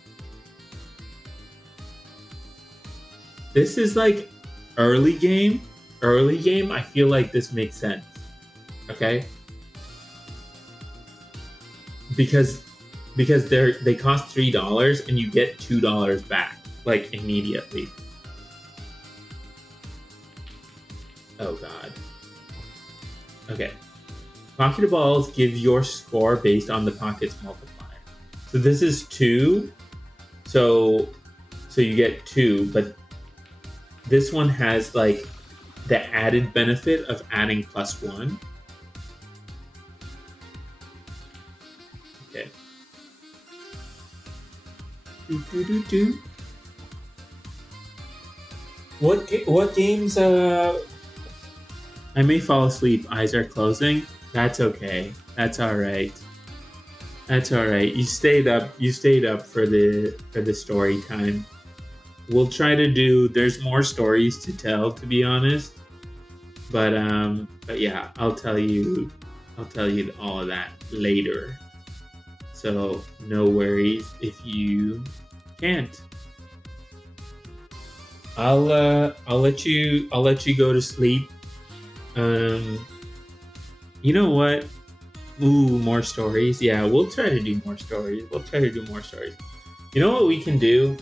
This is like early game. Early game, I feel like this makes sense. Okay? Because they cost $3 and you get $2 back, like immediately. Oh god. Okay. Pocket balls give your score based on the pocket's multiplier. So this is 2. So you get 2, but this one has like the added benefit of adding +1. Okay. What games I may fall asleep, eyes are closing. That's okay. That's all right. That's all right. You stayed up for the story time. we'll try to do. There's more stories to tell, to be honest. But yeah, I'll tell you all of that later. So no worries if you can't. I'll let you go to sleep. Um, you know what? Ooh, more stories. Yeah, we'll try to do more stories. We'll try to do more stories. You know what we can do?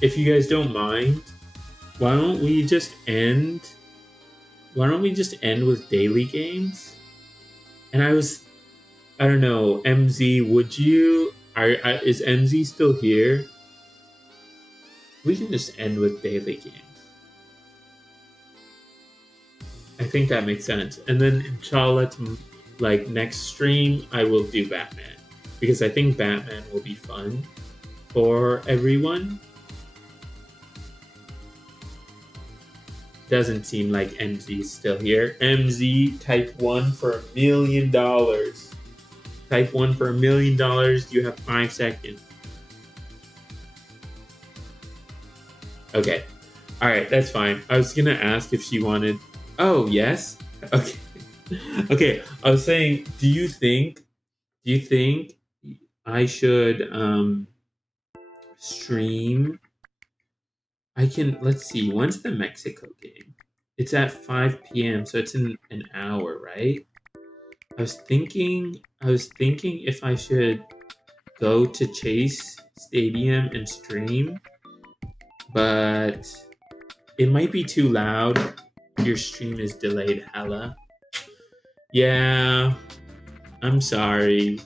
If you guys don't mind, why don't we just end? Why don't we just end with daily games? And I don't know, MZ, would you? Is MZ still here? We can just end with daily games. I think that makes sense. And then inshallah, like next stream, I will do Batman because I think Batman will be fun for everyone. Doesn't seem like MZ is still here. MZ, type 1 for $1 million. Type 1 for $1 million. You have 5 seconds. Okay. All right, that's fine. I was gonna ask if she wanted. Oh yes. Okay. Okay. I was saying, do you think I should stream? I can. Let's see. When's the Mexico game? It's at 5 p.m. So it's in an hour, right? I was thinking if I should go to Chase Stadium and stream, but it might be too loud. Your stream is delayed hella. Yeah, I'm sorry.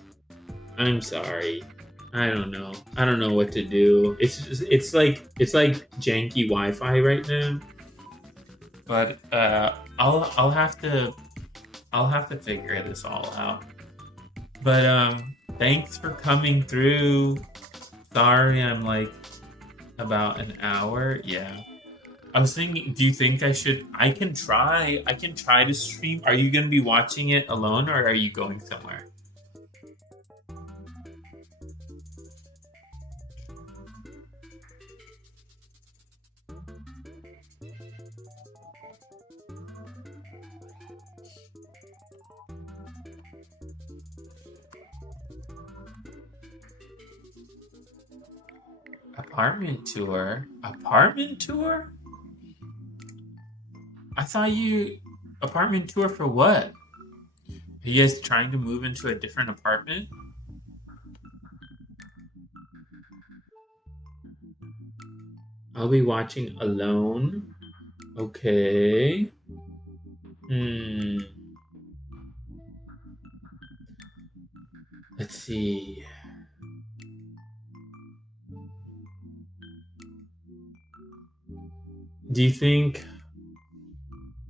I'm sorry. I don't know. I don't know what to do. It's like janky Wi-Fi right now. But I'll have to figure this all out. But thanks for coming through. Sorry, I'm like about an hour. Yeah. I was thinking, do you think I should? I can try. I can try to stream. Are you going to be watching it alone or are you going somewhere? Apartment tour? Apartment tour? I thought you. Apartment tour for what? Are you guys trying to move into a different apartment? I'll be watching alone. Okay. Hmm. Let's see. Do you think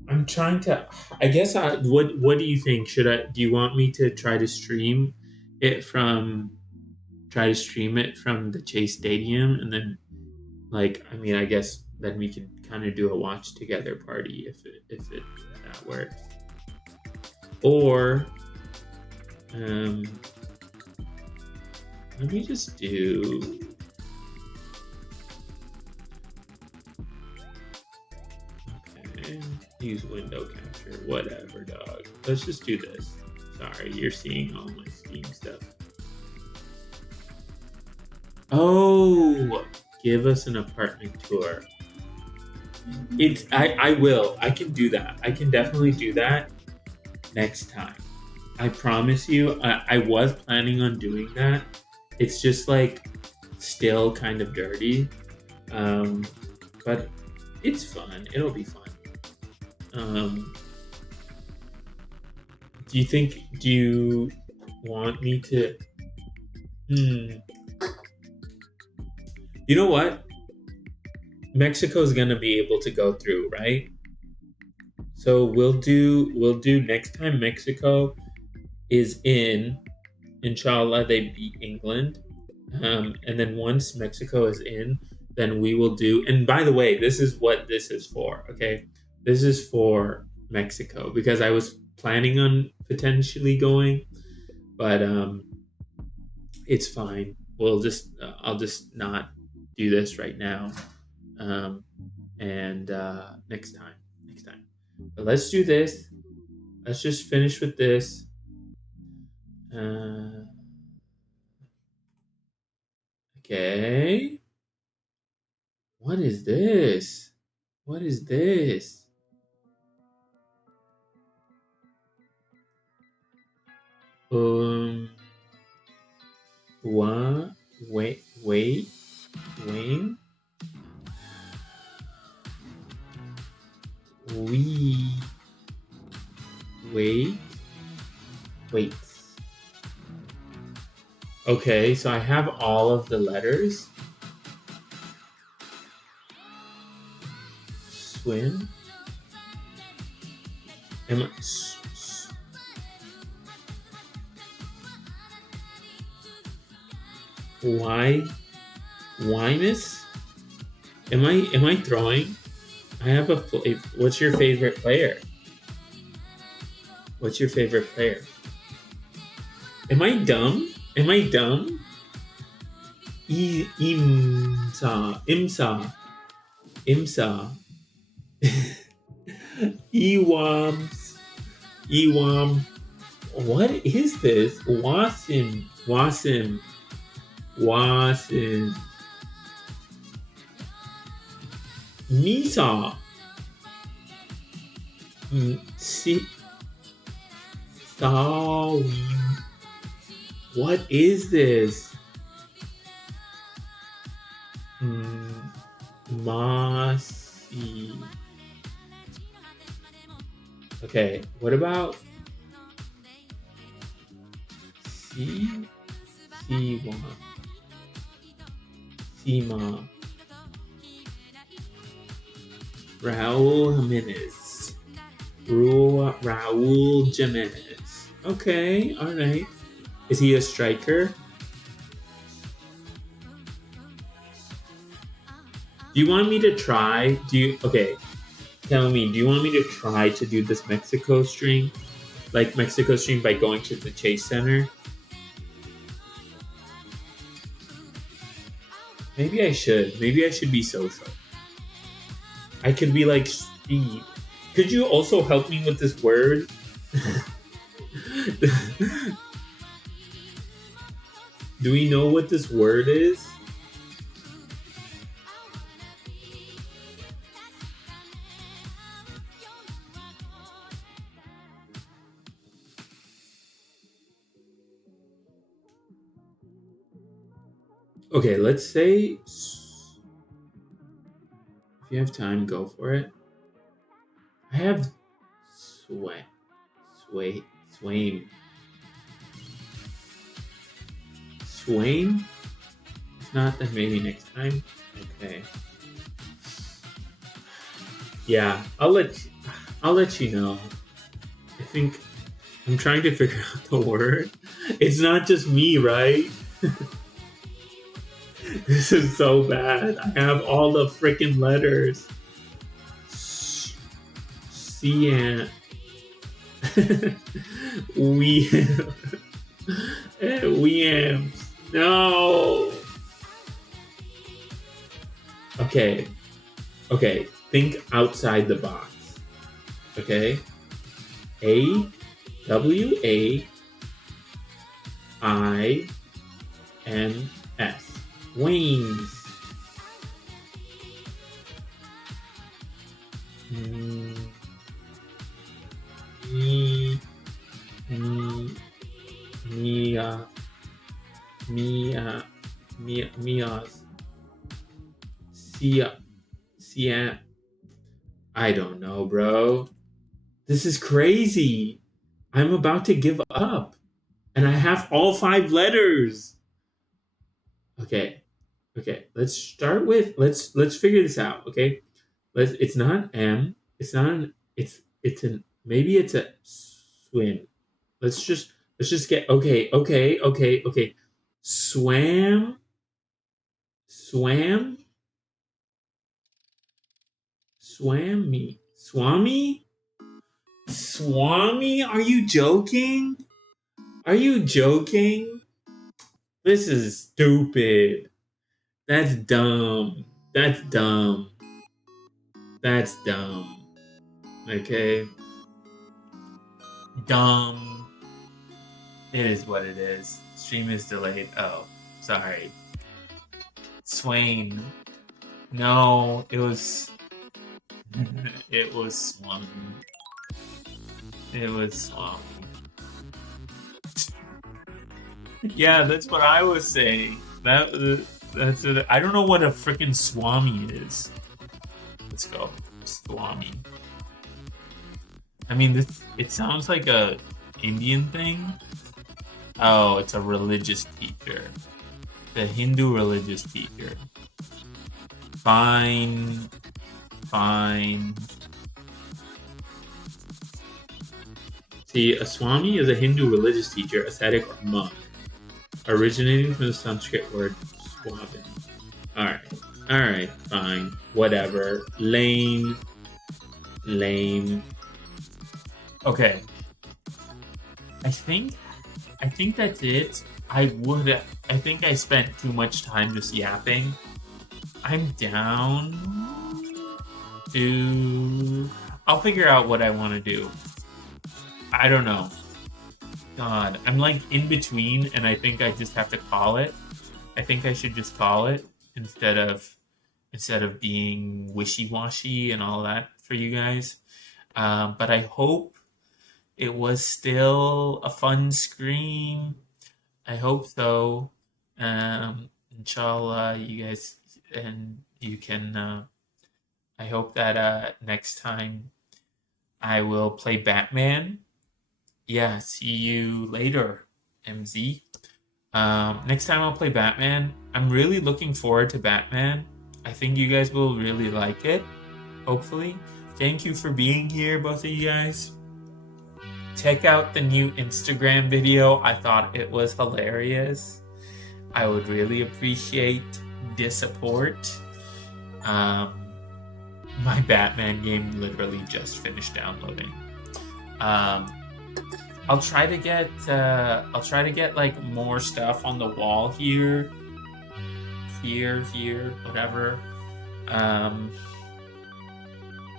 I'm trying to? I guess I. What do you think? Should I? Do you want me to try to stream it from? Try to stream it from the Chase Stadium, and then, like, I mean, I guess then we can kind of do a watch together party if that works. Or, um, let me just do. Okay, use window capture. Whatever, dog. Let's just do this. Sorry, you're seeing all my Steam stuff. Oh, give us an apartment tour. I will. I can do that. I can definitely do that next time. I promise you. I was planning on doing that. It's just like still kind of dirty. Um, but it's fun. It'll be fun. Um, do you want me to hmm, you know what? Mexico's gonna be able to go through, right? So we'll do next time Mexico is in, inshallah they beat England. And then once Mexico is in, then we will do, and by the way, this is what this is for, okay? This is for Mexico because I was planning on potentially going, but it's fine. We'll just I'll just not do this right now. And next time. But let's do this. Let's just finish with this. Okay. What is this? What is this? What? Wait. Wing. We. Wait. Okay, so I have all of the letters. Swim. Am I? Why? Wyness? Am I throwing? I have a. What's your favorite player? What's your favorite player? Am I dumb? Am I dumb? Imsa. Ewam. What is this? Wasim. Misa. Sawim. What is this? Masi. Okay, what about Sima. Raul Jimenez. Raul Jimenez. Okay, alright. Is he a striker? Do you want me to try? Okay. Tell me, do you want me to try to do this Mexico stream? Like Mexico stream by going to the Chase Center? Maybe I should. Maybe I should be social. I could be like Steve. Could you also help me with this word? Do we know what this word is? Okay, let's say if you have time, go for it. I have Swain. If not, then maybe next time. Okay. Yeah, I'll let you know. I think I'm trying to figure out the word. It's not just me, right? This is so bad. I have all the freaking letters. Cian. We am. No. Okay. Think outside the box. Okay. AWAINS. Wings. Mia's. Sia. I don't know, bro. This is crazy. I'm about to give up. And I have all 5 letters. Okay. Let's start with let's figure this out, okay? It's not M. It's not it's an maybe it's a swim. Let's just get okay. Swam. Swami? Are you joking? This is stupid. That's dumb. That's dumb. That's dumb. Okay? Dumb. It is what it is. Stream is delayed. Oh, sorry. Swain. No, it was. It was Swami. It was Swami. Yeah, that's what I was saying. That's it. I don't know what a freaking Swami is. Let's go, Swami. I mean, it sounds like a Indian thing. Oh, it's a religious teacher. The Hindu religious teacher. Fine. Fine. See, a Swami is a Hindu religious teacher, ascetic, or monk, originating from the Sanskrit word swabin. Alright, fine. Whatever. Lame. Okay. I think that's it. I think I spent too much time just yapping. I'm down to... I'll figure out what I want to do. I don't know. God, I'm like in between, and I think I just have to call it. I think I should just call it instead of being wishy-washy and all that for you guys. But I hope it was still a fun stream. I hope so. Inshallah, you guys, and you can. I hope that next time I will play Batman. Yeah, see you later, MZ. Next time I'll play Batman. I'm really looking forward to Batman. I think you guys will really like it, hopefully. Thank you for being here, both of you guys. Check out the new Instagram video. I thought it was hilarious. I would really appreciate the support. My Batman game literally just finished downloading. I'll try to get like more stuff on the wall here, whatever.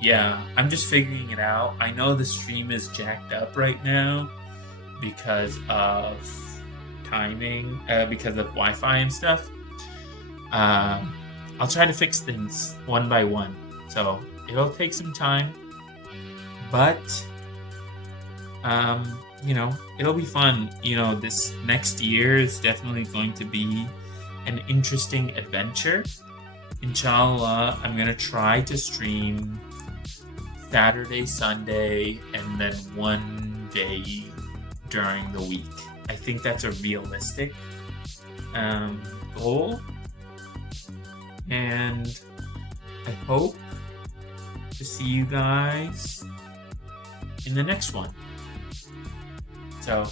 Yeah, I'm just figuring it out. I know the stream is jacked up right now because of timing, because of Wi-Fi and stuff. I'll try to fix things one by one, so it'll take some time, but it'll be fun. This next year is definitely going to be an interesting adventure. Inshallah, I'm gonna try to stream Saturday, Sunday, and then one day during the week. I think that's a realistic goal, and I hope to see you guys in the next one. So,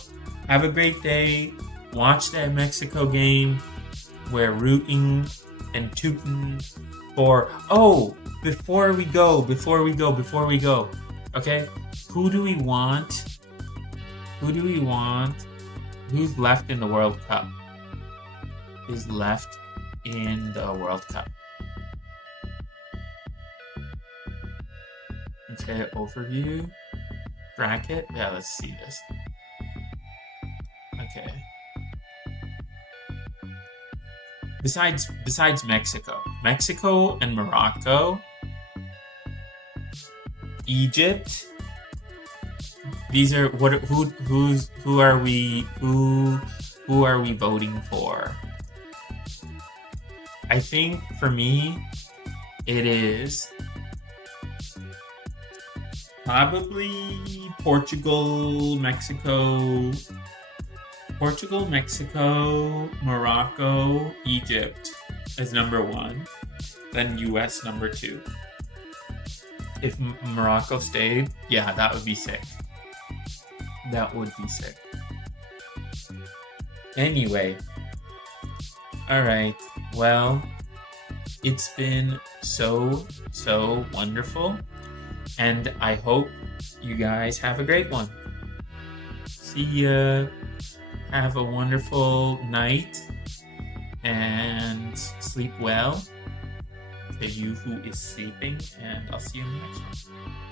have a great day. Watch that Mexico game. We're rooting and tooting for... Oh, before we go. Okay? Who do we want? Who's left in the World Cup? Who's left in the World Cup? Okay, overview. Bracket. Yeah, let's see this. Okay. Besides Mexico and Morocco, Egypt. These are who are we voting for? I think for me, it is probably Portugal, Mexico, Morocco, Egypt as number 1, then US number 2. If Morocco stayed, yeah, that would be sick. Anyway, alright, well, it's been so wonderful, and I hope you guys have a great one. See ya. Have a wonderful night, and sleep well to you who is sleeping, and I'll see you in the next one.